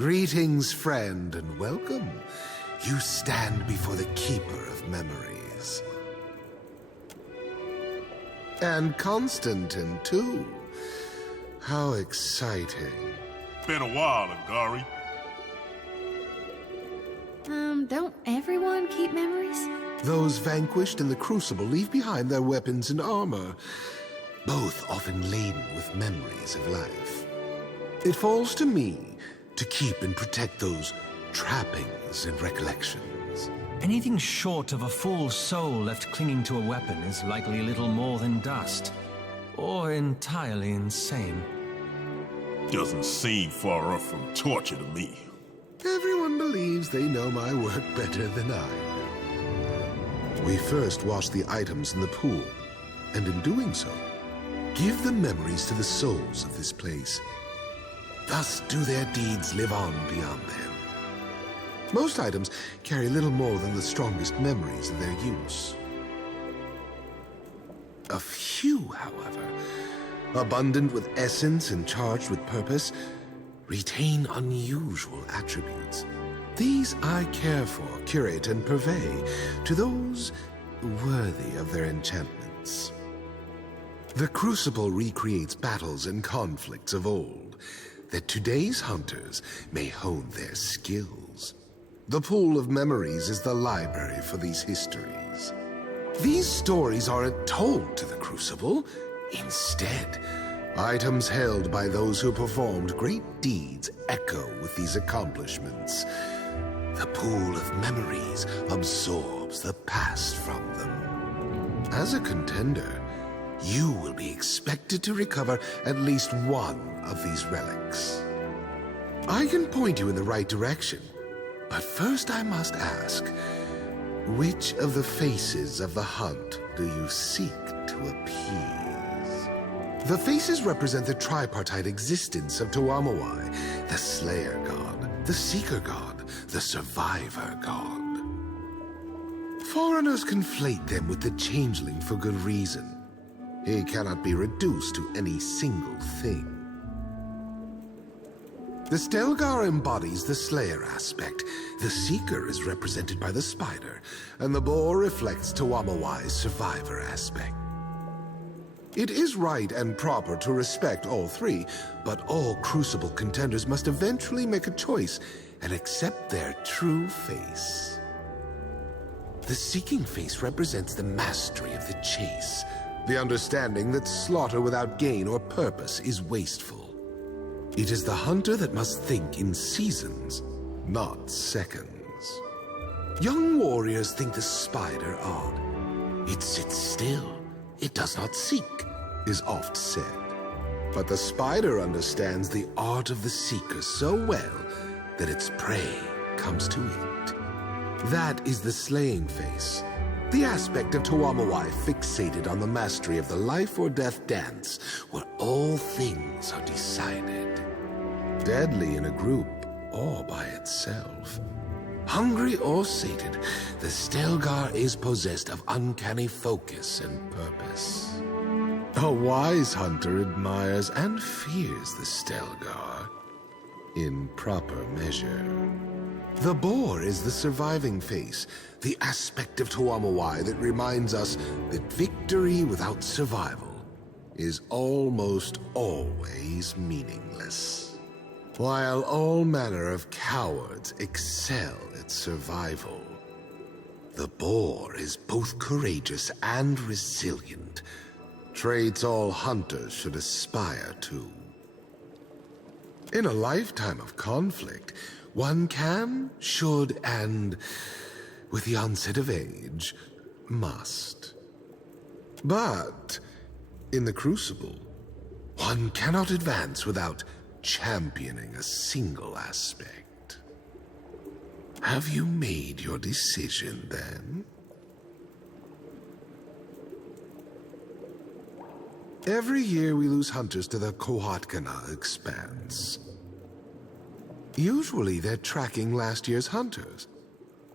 Greetings, friend, and welcome. You stand before the Keeper of Memories. And Constantine, too. How exciting. Been a while, Angari. Don't everyone keep memories? Those vanquished in the Crucible leave behind their weapons and armor, both often laden with memories of life. It falls to me to keep and protect those trappings and recollections. Anything short of a full soul left clinging to a weapon is likely little more than dust, or entirely insane. Doesn't seem far off from torture to me. Everyone believes they know my work better than I do. We first wash the items in the pool, and in doing so, give the memories to the souls of this place. Thus do their deeds live on beyond them. Most items carry little more than the strongest memories of their use. A few, however, abundant with essence and charged with purpose, retain unusual attributes. These I care for, curate, and purvey to those worthy of their enchantments. The Crucible recreates battles and conflicts of old, that today's hunters may hone their skills. The pool of memories is the library for these histories. These stories aren't told to the Crucible. Instead, items held by those who performed great deeds echo with these accomplishments. The pool of memories absorbs the past from them. As a contender, you will be expected to recover at least one of these relics. I can point you in the right direction, but first I must ask, which of the faces of the hunt do you seek to appease? The faces represent the tripartite existence of Tuamawai, the Slayer God, the Seeker God, the Survivor God. Foreigners conflate them with the Changeling for good reason. He cannot be reduced to any single thing. The Stelgar embodies the Slayer aspect, the Seeker is represented by the Spider, and the Boar reflects Tuamawai's Survivor aspect. It is right and proper to respect all three, but all Crucible contenders must eventually make a choice and accept their true face. The Seeking face represents the mastery of the chase, the understanding that slaughter without gain or purpose is wasteful. It is the hunter that must think in seasons, not seconds. Young warriors think the Spider odd. It sits still. It does not seek, is oft said. But the Spider understands the art of the Seeker so well that its prey comes to it. That is the Slaying face, the aspect of Tuamawai fixated on the mastery of the life or death dance, where all things are decided. Deadly in a group or by itself. Hungry or sated, the Stelgar is possessed of uncanny focus and purpose. A wise hunter admires and fears the Stelgar in proper measure. The Boar is the surviving face, the aspect of Tuamawai that reminds us that victory without survival is almost always meaningless. While all manner of cowards excel at survival, the Boar is both courageous and resilient, traits all hunters should aspire to. In a lifetime of conflict, one can, should, and, with the onset of age, must. But, in the Crucible, one cannot advance without championing a single aspect. Have you made your decision, then? Every year we lose hunters to the Kohatkana Expanse. Usually they're tracking last year's hunters.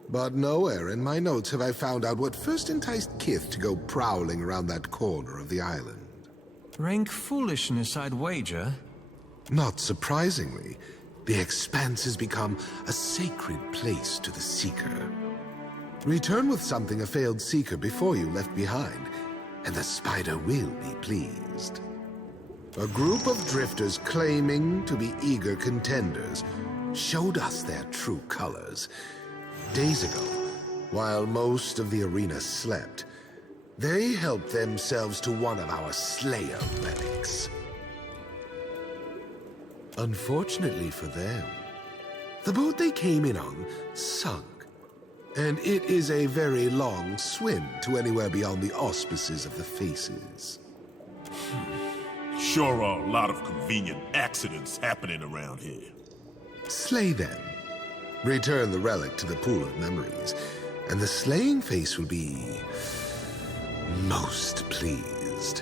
But nowhere in my notes have I found out what first enticed Kith to go prowling around that corner of the island. Rank foolishness, I'd wager. Not surprisingly, The expanse has become a sacred place to the Seeker. Return with something a failed Seeker before you left behind, and the spider will be pleased. A group of drifters claiming to be eager contenders showed us their true colors. Days ago, while most of the arena slept, they helped themselves to one of our Slayer relics. Unfortunately for them, the boat they came in on sunk, and it is a very long swim to anywhere beyond the auspices of the Faces. Sure are a lot of convenient accidents happening around here. Slay them. Return the relic to the pool of memories, and the slaying face will be most pleased.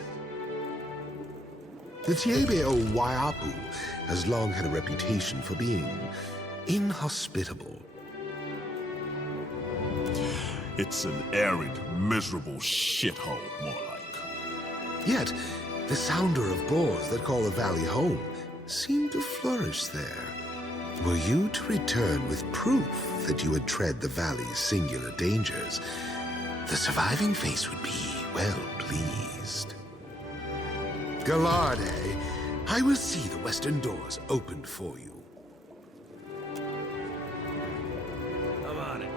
The Tiebe o Waiapu has long had a reputation for being inhospitable. It's an arid, miserable shithole, more like. Yet, the sounder of boars that call the valley home seem to flourish there. Were you to return with proof that you had tread the valley's singular dangers, the surviving face would be well pleased. Gallarde, I will see the western doors opened for you. I'm on it.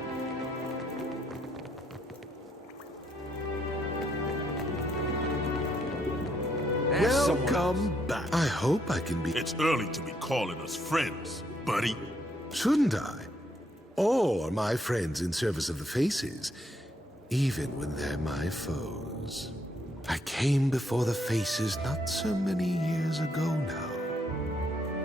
Welcome back. I hope I can be... It's early to be calling us friends, buddy. Shouldn't I? Or my friends in service of the Faces, even when they're my foes. I came before the Faces not so many years ago now.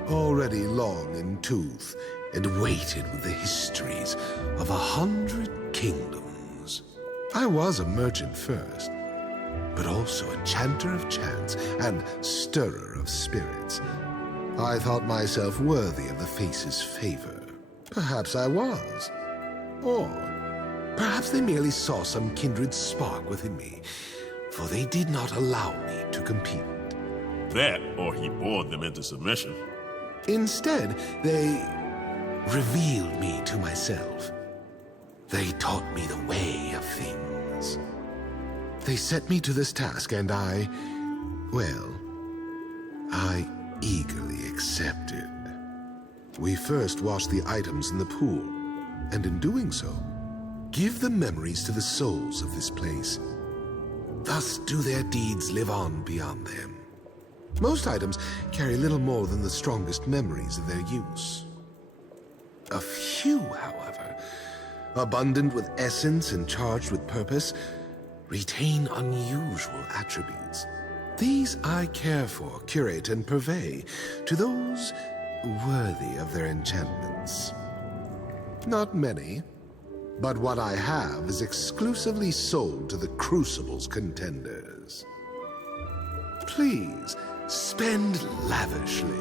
Already long in tooth and weighted with the histories of 100 kingdoms. I was a merchant first, but also a chanter of chants and stirrer of spirits. I thought myself worthy of the Faces' favor. Perhaps I was. Or perhaps they merely saw some kindred spark within me, for they did not allow me to compete. That, or he bored them into submission. Instead, they revealed me to myself. They taught me the way of things. They set me to this task, and I eagerly accepted. We first wash the items in the pool, and in doing so, give the memories to the souls of this place. Thus do their deeds live on beyond them. Most items carry little more than the strongest memories of their use. A few, however, abundant with essence and charged with purpose, retain unusual attributes. These I care for, curate, and purvey to those worthy of their enchantments. Not many, but what I have is exclusively sold to the Crucible's contenders. Please, spend lavishly.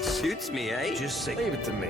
Suits me, eh? Just say... Leave it to me.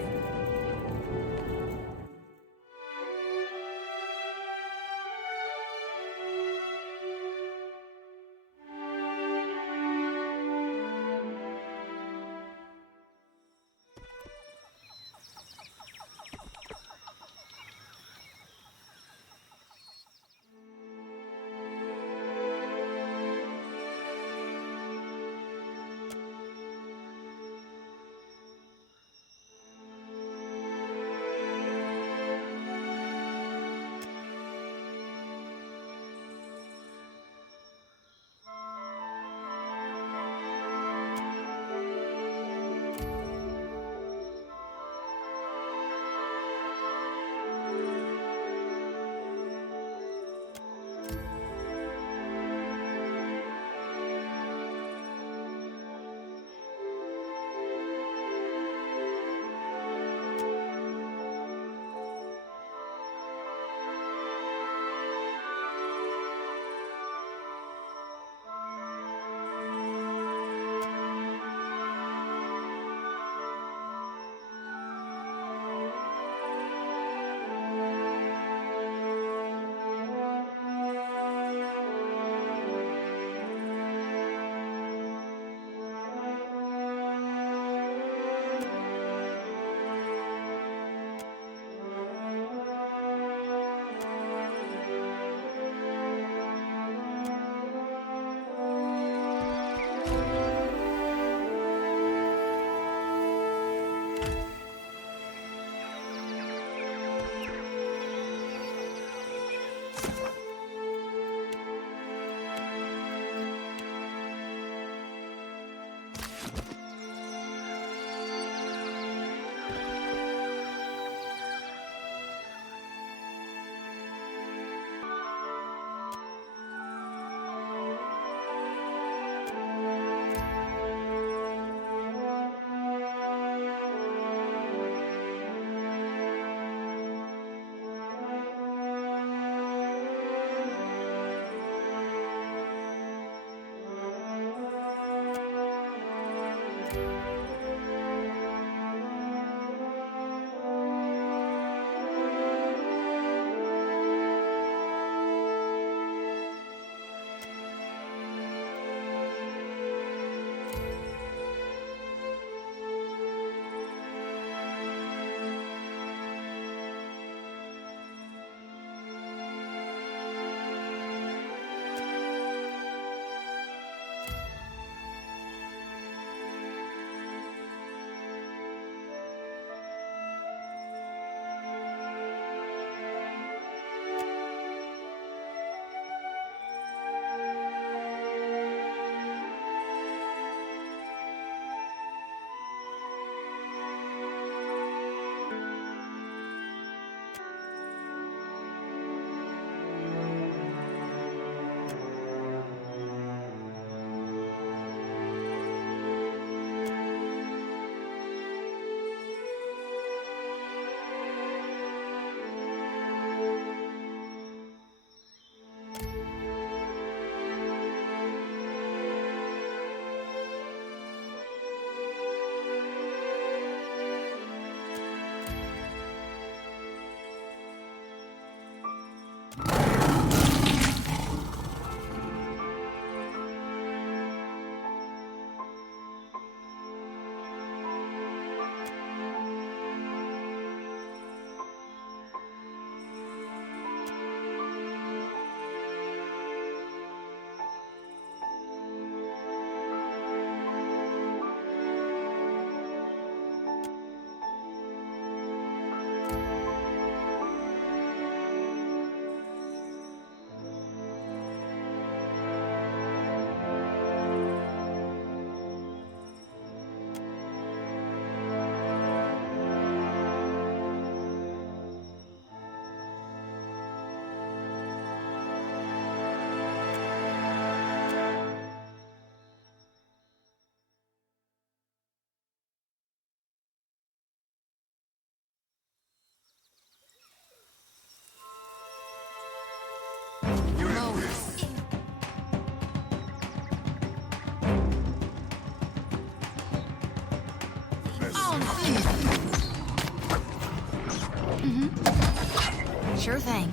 Sure thing.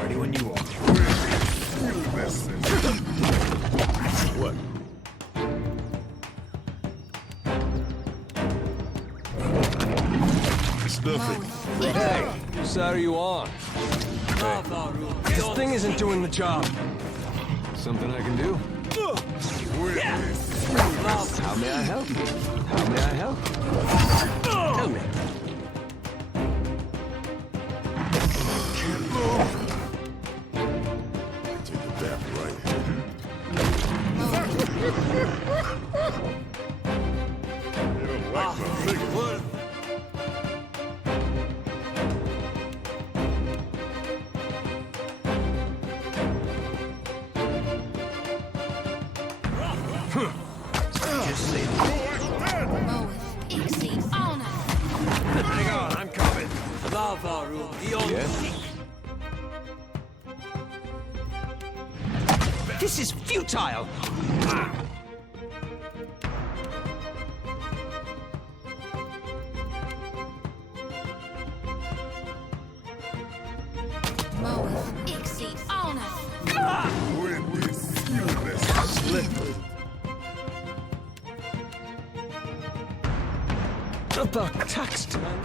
Ready when you are. What? Stuffing. Hey, whose side are you on? Hey, this thing isn't doing the job. Something I can do? How may I help you? How may I help you? Tell me. Take a bath right here. They don't like my figure. Just leave. Hang on, I'm coming. Yes? This is futile! Wind is useless. Slippery. About tax time.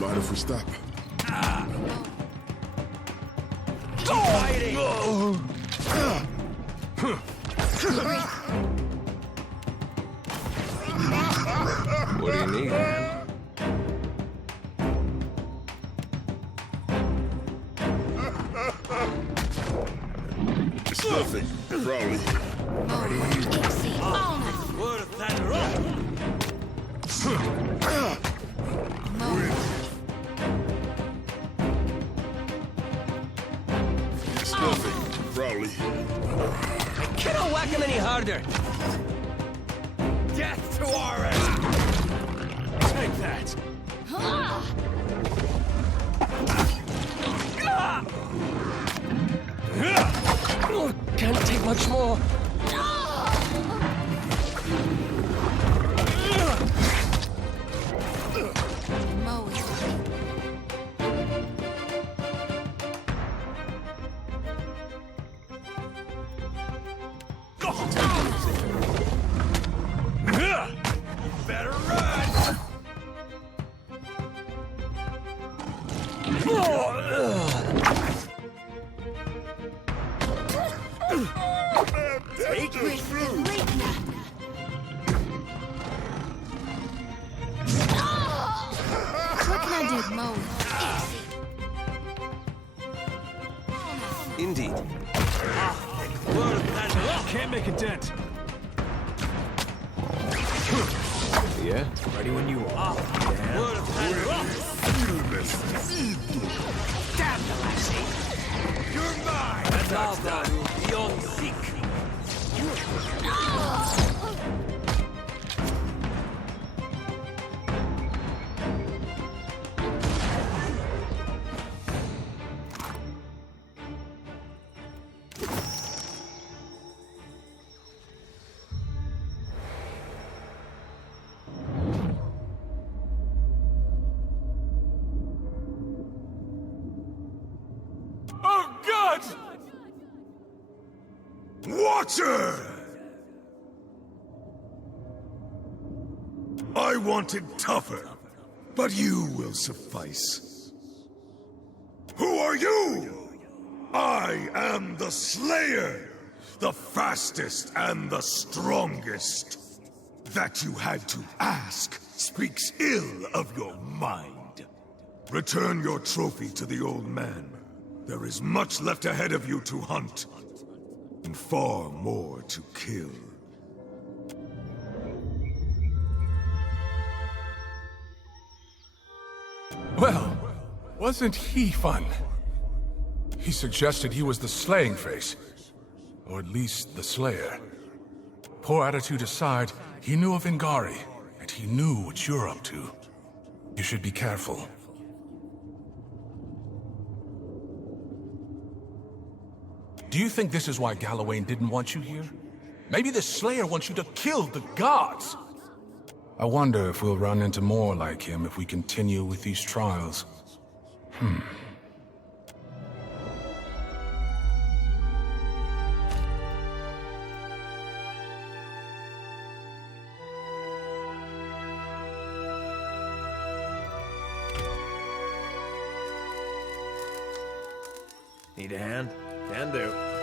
Mind if we stop? What do you need? Stuffing. Crowley. Stuffing. Crowley. I cannot whack him any harder! Death to our end! Take that! Oh, can't take much more. Better run! Take it through! What can I do, Mo? Indeed. Can't make a dent. Yeah? Ready when you are. Damn the lassie! You're mine! That's beyond seek. Oh, God! Water! I wanted tougher, but you will suffice. Who are you? I am the Slayer, the fastest and the strongest. That you had to ask speaks ill of your mind. Return your trophy to the old man, There is much left ahead of you to hunt, and far more to kill. Well, wasn't he fun? He suggested he was the slaying face. Or at least the Slayer. Poor attitude aside, he knew of Ingari, and he knew what you're up to. You should be careful. Do you think this is why Gallowayne didn't want you here? Maybe the Slayer wants you to kill the gods! I wonder if we'll run into more like him if we continue with these trials. Need a hand? Can do.